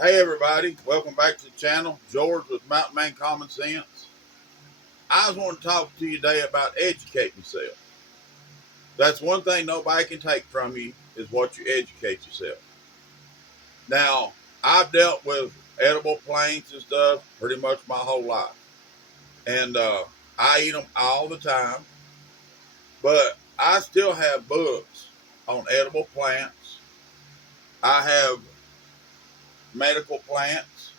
Hey everybody, welcome back to the channel. George with Mountain Man Common Sense. I just want to talk to you today about educating yourself. That's one thing nobody can take from you is what you educate yourself. Now, I've dealt with edible plants and stuff pretty much my whole life. And I eat them all the time, but I still have books on edible plants. I have medical plants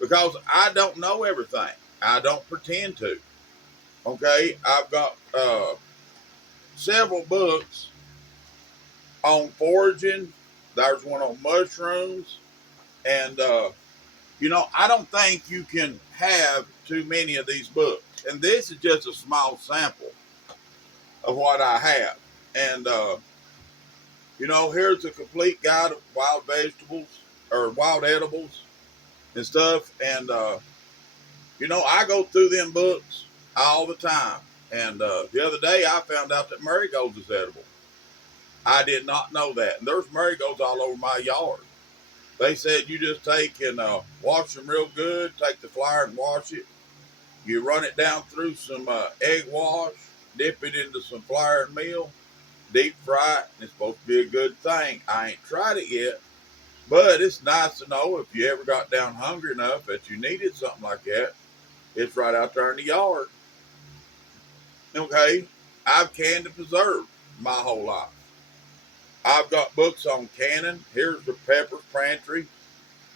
because I don't know everything. I don't pretend to. Okay, I've got several books on foraging. There's one on mushrooms, and I don't think you can have too many of these books. And this is just a small sample of what I have. And here's a complete guide of wild vegetables or wild edibles and stuff. And I go through them books all the time. And the other day, I found out that marigolds is edible. I did not know that. And there's marigolds all over my yard. They said you just take and wash them real good, take the flour and wash it. You run it down through some egg wash, dip it into some flour and meal, deep fry it, and it's supposed to be a good thing. I ain't tried it yet, but it's nice to know if you ever got down hungry enough that you needed something like that. It's right out there in the yard. Okay, I've canned and preserved my whole life. I've got books on canning. Here's the Pepper's Pantry,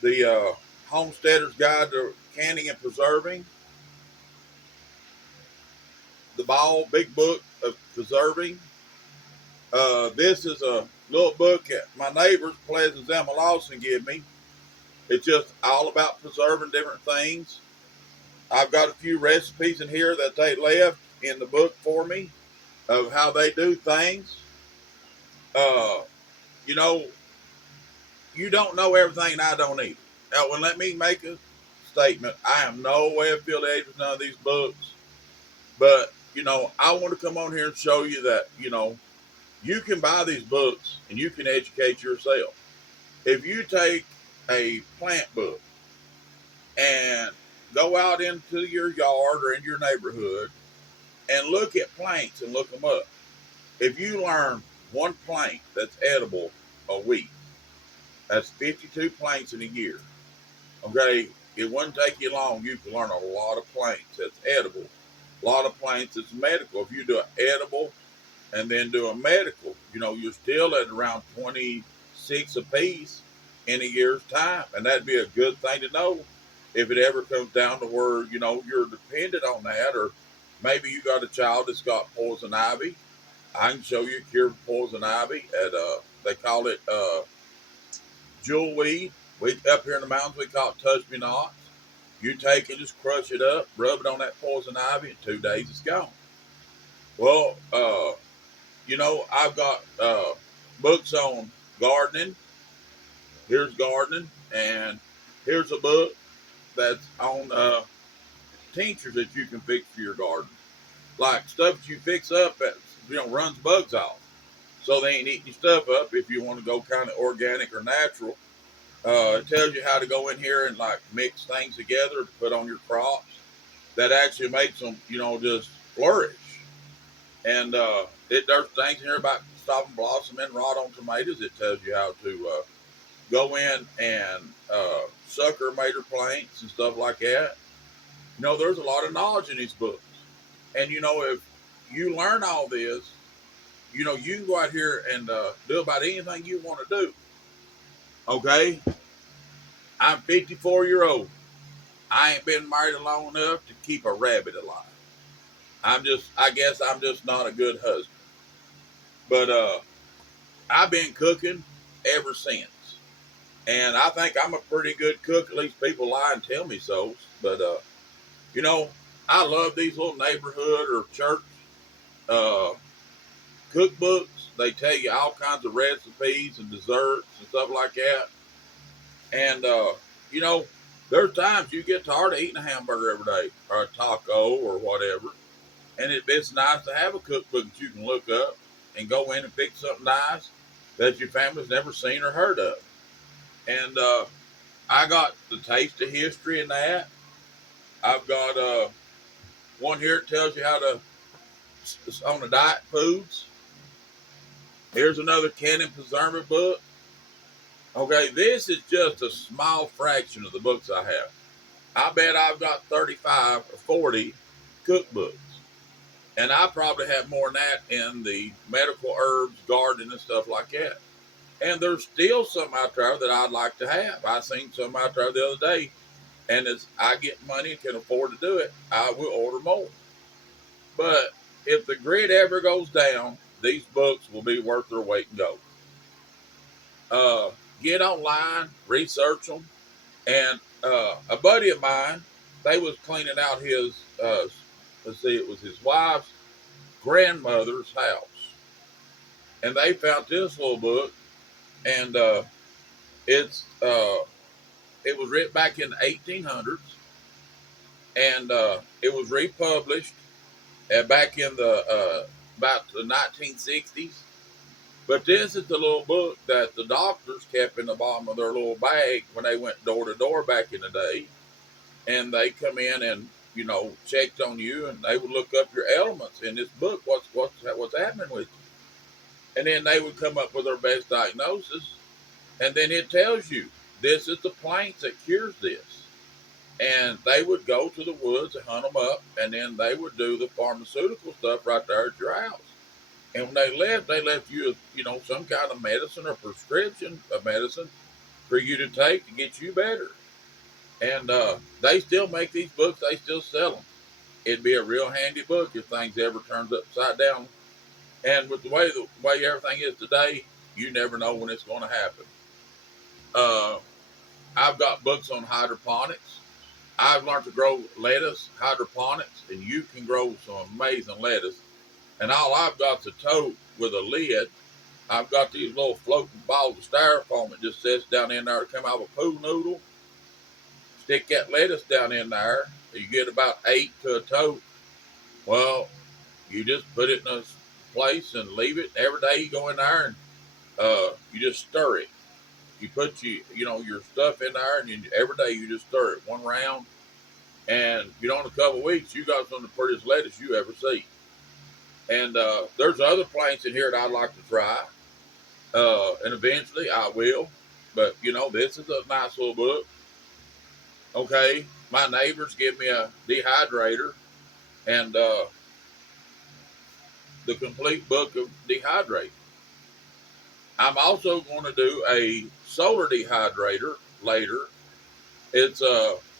the Homesteader's Guide to Canning and Preserving, the Ball Big Book of Preserving. This is a little book that my neighbors, Pleasant Emma Lawson, give me. It's just all about preserving different things. I've got a few recipes in here that they left in the book for me of how they do things. Uh, you know, you don't know everything, and I don't either. Now, well, let me make a statement. I am no way affiliated with none of these books, but I want to come on here and show you that you can buy these books and you can educate yourself. If you take a plant book and go out into your yard or in your neighborhood and look at plants and look them up, if you learn one plant that's edible a week, that's 52 plants in a year. Okay, it wouldn't take you long. You can learn a lot of plants that's edible, a lot of plants that's medical. If you do an edible and then do a medical, you're still at around 26 a piece in a year's time, and that'd be a good thing to know if it ever comes down to where you're dependent on that, or maybe you got a child that's got poison ivy. I can show you a cure for poison ivy. At they call it jewelweed. We up here in the mountains we call it touch me not. You take it, just crush it up, rub it on that poison ivy, in 2 days it's gone. Well, I've got books on gardening. Here's gardening, and here's a book that's on tinctures that you can fix for your garden, like stuff that you fix up that runs bugs off, so they ain't eating your stuff up. If you want to go kind of organic or natural, it tells you how to go in here and like mix things together to put on your crops that actually makes them, just flourish. And there's things in here about stopping blossom and rot on tomatoes. It tells you how to go in and sucker mater plants and stuff like that. There's a lot of knowledge in these books. And if you learn all this, you can go out here and do about anything you want to do. Okay, I'm 54-year old. I ain't been married long enough to keep a rabbit alive. I guess I'm just not a good husband. But I've been cooking ever since. And I think I'm a pretty good cook. At least people lie and tell me so. But, you know, I love these little neighborhood or church uh, cookbooks. They tell you all kinds of recipes and desserts and stuff like that. And, you know, there's times you get tired of eating a hamburger every day or a taco or whatever. And it's nice to have a cookbook that you can look up and go in and pick something nice that your family's never seen or heard of. And I got the Taste of History in that. I've got one here that tells you how to on the diet foods. Here's another Canon Preserver book. Okay, this is just a small fraction of the books I have. I bet I've got 35 or 40 cookbooks. And I probably have more than that in the medical herbs, gardening, and stuff like that. And there's still some out there that I'd like to have. I seen some out there the other day, and as I get money and can afford to do it, I will order more. But if the grid ever goes down, these books will be worth their weight in gold. Get online, research them, and a buddy of mine, they was cleaning out his, let's see, it was his wife's grandmother's house, and they found this little book, and it's it was written back in the 1800s, and it was republished back in the about the 1960s. But this is the little book that the doctors kept in the bottom of their little bag when they went door to door back in the day, and they come in and checked on you, and they would look up your ailments in this book. What's happening with you? And then they would come up with their best diagnosis, and then it tells you this is the plant that cures this. And they would go to the woods and hunt them up, and then they would do the pharmaceutical stuff right there at your house. And when they left you, some kind of medicine or prescription of medicine for you to take to get you better. And they still make these books. They still sell them. It'd be a real handy book if things ever turns upside down. And with the way everything is today, you never know when it's going to happen. Uh, I've got books on hydroponics. I've learned to grow lettuce, hydroponics, and you can grow some amazing lettuce. And all I've got is a tote with a lid. I've got these little floating balls of styrofoam that just sits down in there to come out of a pool noodle. Stick that lettuce down in there. You get about 8 to a tote. Well, you just put it in a place and leave it. Every day you go in there and you just stir it. You put your stuff in there, and every day you just stir it one round. And in a couple of weeks, you got some of the prettiest lettuce you ever see. And there's other plants in here that I'd like to try, and eventually I will. But this is a nice little book. Okay, my neighbors give me a dehydrator and the complete book of dehydrating. I'm also going to do a solar dehydrator later. It's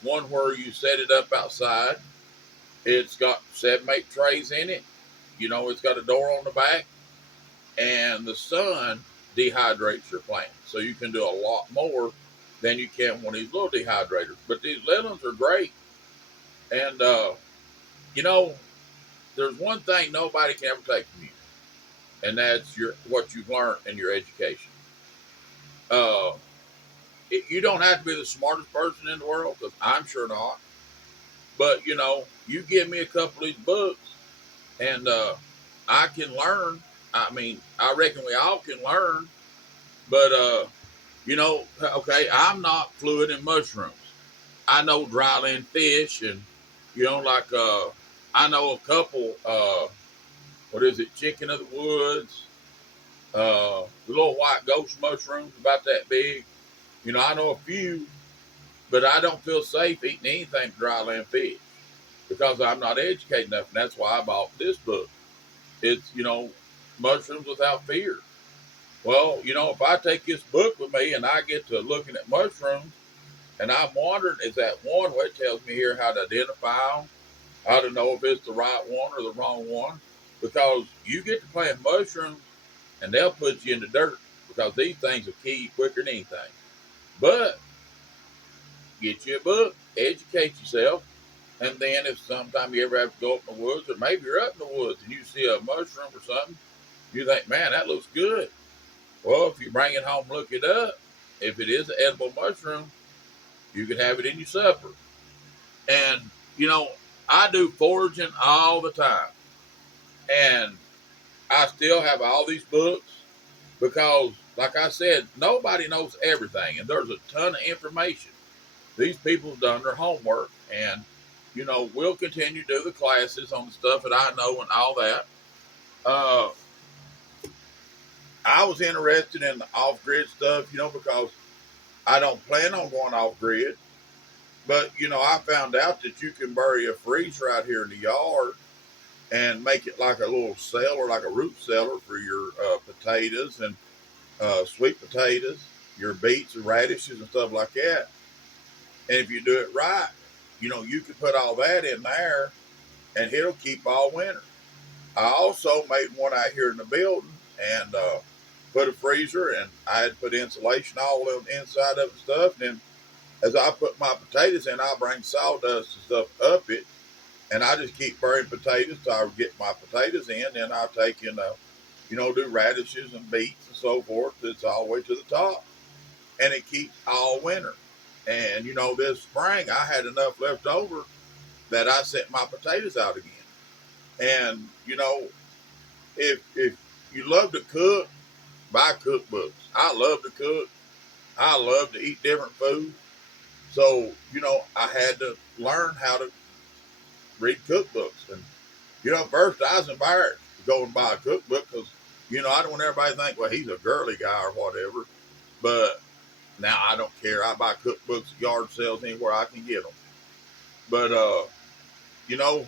one where you set it up outside. It's got 7, 8 trays in it. It's got a door on the back, and the sun dehydrates your plant, so you can do a lot more than you can one of these little dehydrators. But these little ones are great, and there's one thing nobody can ever take from you, and that's what you've learned in your education. Uh, you don't have to be the smartest person in the world, because I'm sure not. But you give me a couple of these books, and I can learn. I mean, I reckon we all can learn. But okay, I'm not fluent in mushrooms. I know dryland fish, and like I know a couple. What is it? Chicken of the woods. The little white ghost mushrooms about that big. I know a few, but I don't feel safe eating anything dryland fish because I'm not educated enough, and that's why I bought this book. It's mushrooms without fear. Well, if I take this book with me and I get to looking at mushrooms, and I'm wondering, is that one where it tells me here how to identify them, how to know if it's the right one or the wrong one? Because you get to playing mushrooms, and they'll put you in the dirt because these things will kill you quicker than anything. But get you a book, educate yourself, and then if sometime you ever have to go up in the woods, or maybe you're up in the woods and you see a mushroom or something, you think, man, that looks good. Well, if you bring it home, look it up. If it is an edible mushroom, you can have it in your supper. And, I do foraging all the time. And I still have all these books because, like I said, nobody knows everything. And there's a ton of information. these people have done their homework, and we'll continue to do the classes on the stuff that I know and all that. Uh, I was interested in the off grid stuff, because I don't plan on going off grid. But I found out that you can bury a freezer out here in the yard and make it like a little cellar, like a root cellar for your potatoes and sweet potatoes, your beets and radishes and stuff like that. And if you do it right, you can put all that in there and it'll keep all winter. I also made one out here in the building and put a freezer, and I had to put insulation all on the inside of the stuff. And then as I put my potatoes in, I bring sawdust and stuff up it, and I just keep burning potatoes till I get my potatoes in. Then I take in, do radishes and beets and so forth. It's all the way to the top, and it keeps all winter. And this spring I had enough left over that I set my potatoes out again. And if you love to cook, buy cookbooks. I love to cook. I love to eat different food. So I had to learn how to read cookbooks. And first I was embarrassed to go and buy a cookbook because I don't want everybody to think, well, he's a girly guy or whatever. But now I don't care. I buy cookbooks at yard sales anywhere I can get them. But you know,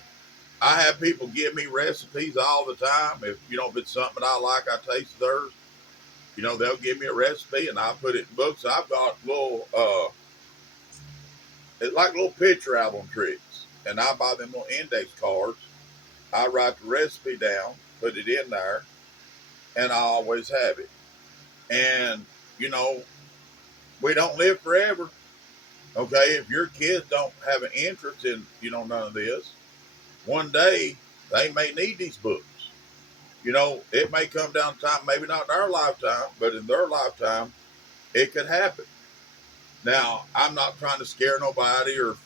I have people give me recipes all the time. If it's something I like, I taste theirs. They'll give me a recipe and I put it in books. I've got little it's like little picture album tricks, and I buy them little index cards. I write the recipe down, put it in there, and I always have it. And you know, we don't live forever. Okay, if your kids don't have an interest in none of this, one day they may need these books. It may come down to time, maybe not in our lifetime, but in their lifetime, it could happen. Now, I'm not trying to scare nobody or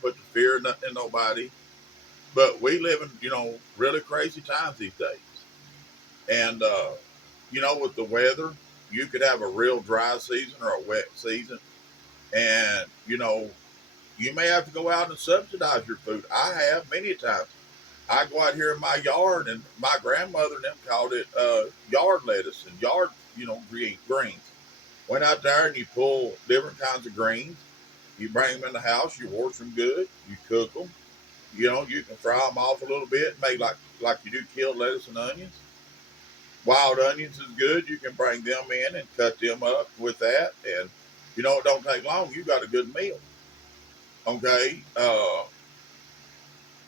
put the fear in nobody, but we live in really crazy times these days. And with the weather, you could have a real dry season or a wet season, and you may have to go out and subsidize your food. I have many times. I go out here in my yard, and my grandmother and them called it yard lettuce and yard, greens. Went out there and you pull different kinds of greens. You bring them in the house. You wash them good. You cook them. You can fry them off a little bit, make like you do killed lettuce and onions. Wild onions is good. You can bring them in and cut them up with that, and it don't take long. You got a good meal. Okay,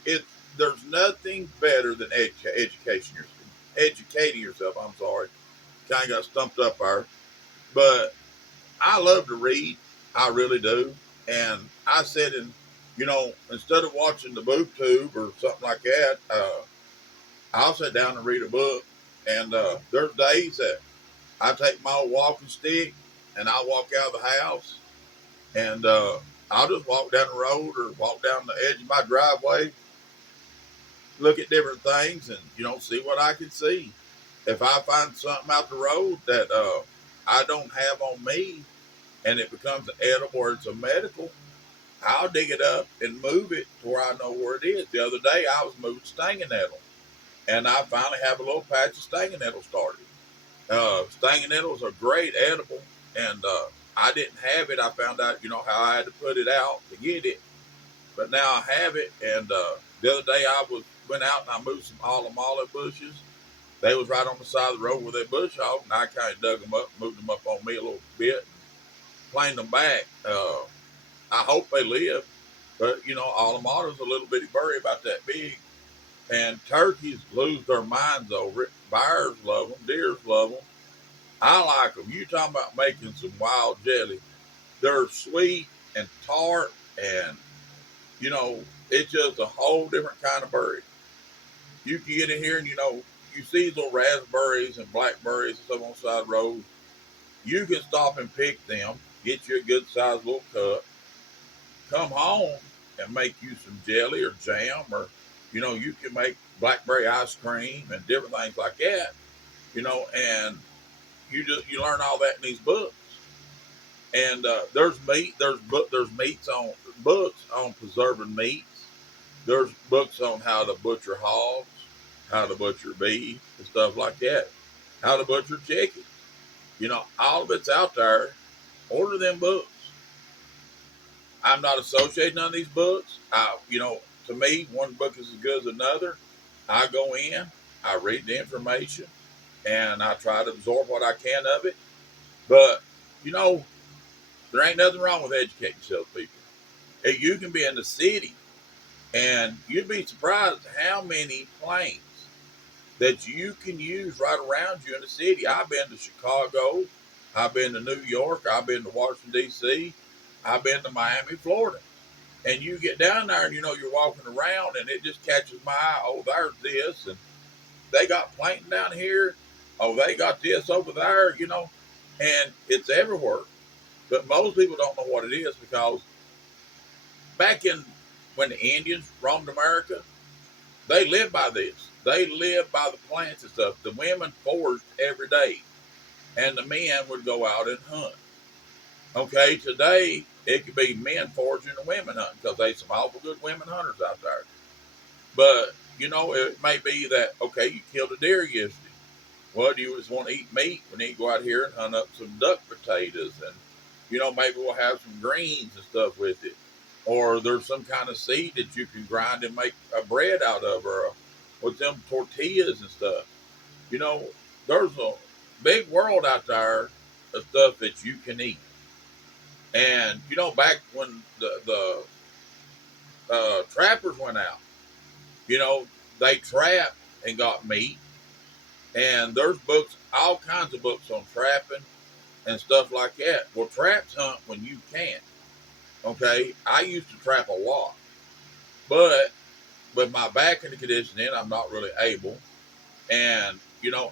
it there's nothing better than educating yourself. I'm sorry, kind of got stumped up there, but I love to read. I really do, and I said, instead of watching the boob tube or something like that, I'll sit down and read a book. And there's days that I take my old walking stick and I walk out of the house, and I'll just walk down the road or walk down the edge of my driveway, look at different things, and see what I can see. If I find something out the road that I don't have on me, and it becomes an edible or it's a medical, I'll dig it up and move it to where I know where it is. The other day I was moving stinging nettle, and I finally have a little patch of stinging nettle started. Stinging nettles are great edible, and I didn't have it. I found out, how I had to put it out to get it, but now I have it. And the other day went out and I moved some olive bushes. They was right on the side of the road where they bush off, and I kind of dug them up, moved them up on me a little bit, planed them back. I hope they live, but Alamado's a little bitty bird about that big, and turkeys lose their minds over it. Bears love them, deers love them. I like them. You talking about making some wild jelly? They're sweet and tart, and it's just a whole different kind of berry. You can get in here, and you see these little raspberries and blackberries and stuff on the side of the road. You can stop and pick them, get you a good sized little cup, come home and make you some jelly or jam, or you can make blackberry ice cream and different things like that. And you learn all that in these books. And there's meat. There's meats on books on preserving meats. There's books on how to butcher hogs, how to butcher beef, and stuff like that. How to butcher chickens. All of it's out there. Order them books. I'm not associating none of these books. To me, one book is as good as another. I go in, I read the information, and I try to absorb what I can of it. But you know, there ain't nothing wrong with educating yourself, people. Hey, you can be in the city, and you'd be surprised how many planes that you can use right around you in the city. I've been to Chicago, I've been to New York, I've been to Washington D.C., I've been to Miami, Florida. And you get down there and you're walking around and it just catches my eye. Oh, there's this, and they got plankton down here. Oh, they got this over there, and it's everywhere. But most people don't know what it is because back in when the Indians roamed America, they lived by this. They lived by the plants and stuff. The women foraged every day, and the men would go out and hunt. Okay, today it could be men foraging and women hunting because there's some awful good women hunters out there. But it may be that okay, you killed a deer yesterday. Well, do you just want to eat meat? We need to go out here and hunt up some duck potatoes, and maybe we'll have some greens and stuff with it. Or there's some kind of seed that you can grind and make a bread out of, or with them tortillas and stuff. You know, there's a big world out there of stuff that you can eat. And back when the trappers went out, they trapped and got meat. And there's books, all kinds of books on trapping and stuff like that. Well, traps hunt when you can't. Okay, I used to trap a lot, but with my back in the condition, then I'm not really able. And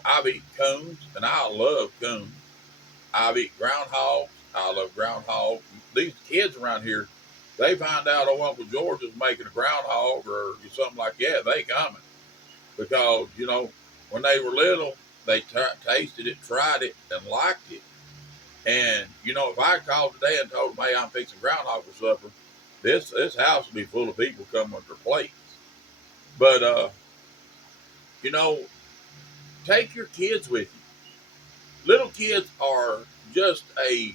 I've eaten coons, and I love coons. I've eaten groundhogs. I love groundhog. These kids around here, they find out Uncle George is making a groundhog or something like that, they coming because when they were little, they tasted it, tried it, and liked it. And if I called today and told them, "Hey, I'm fixing groundhog for supper," this house would be full of people coming with their plates. But you know, take your kids with you. Little kids are just a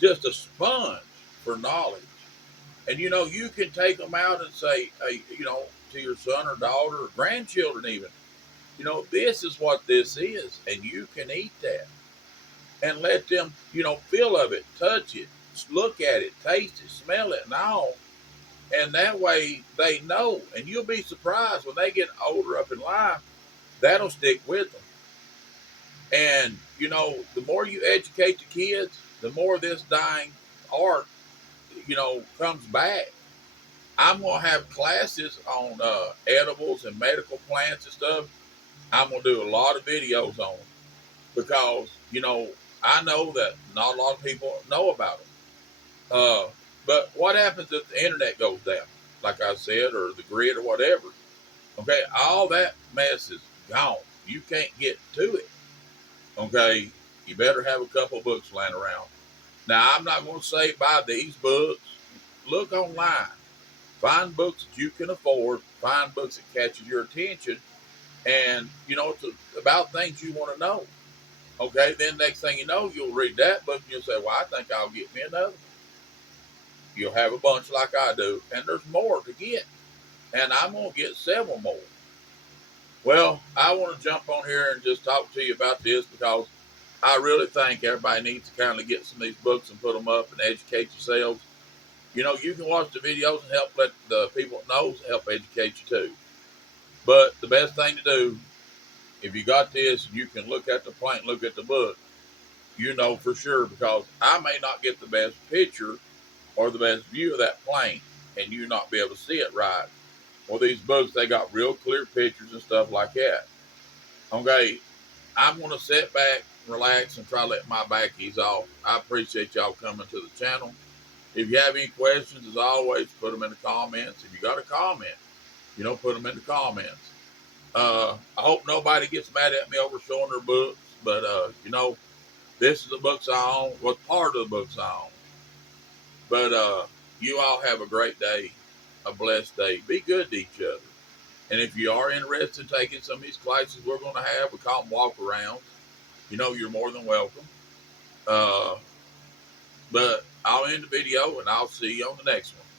just a sponge for knowledge. And you can take them out and say, hey, to your son or daughter or grandchildren even, this is what this is, and you can eat that. And let them, feel of it, touch it, look at it, taste it, smell it, and all. And that way they know. And you'll be surprised when they get older up in life, that'll stick with them. And, the more you educate the kids, the more this dying art, comes back. I'm gonna have classes on edibles and medical plants and stuff. I'm gonna do a lot of videos on them because I know that not a lot of people know about them. But what happens if the internet goes down, like I said, or the grid or whatever? Okay, all that mess is gone. You can't get to it. Okay, you better have a couple books laying around. Now, I'm not going to say buy these books. Look online. Find books that you can afford. Find books that catches your attention. And, it's about things you want to know. Okay, then next thing you know, you'll read that book and you'll say, well, I think I'll get me another. You'll have a bunch like I do. And there's more to get. And I'm going to get several more. Well, I want to jump on here and just talk to you about this because I really think everybody needs to kind of get some of these books and put them up and educate yourselves. You can watch the videos and help let the people that knows help educate you too. But the best thing to do, if you got this, you can look at the plant, look at the book, for sure because I may not get the best picture or the best view of that plane and you not be able to see it right. Well, these books, they got real clear pictures and stuff like that. Okay, I'm going to sit back, relax, and try to let my back ease off. I appreciate y'all coming to the channel. If you have any questions, as always, put them in the comments. If you got a comment, put them in the comments. I hope nobody gets mad at me over showing their books, but, This is the books I own. Well, part of the books I own. But you all have a great day, a blessed day. Be good to each other. And if you are interested in taking some of these classes we're going to have, we call them walk arounds. You're more than welcome. Uh, but I'll end the video and I'll see you on the next one.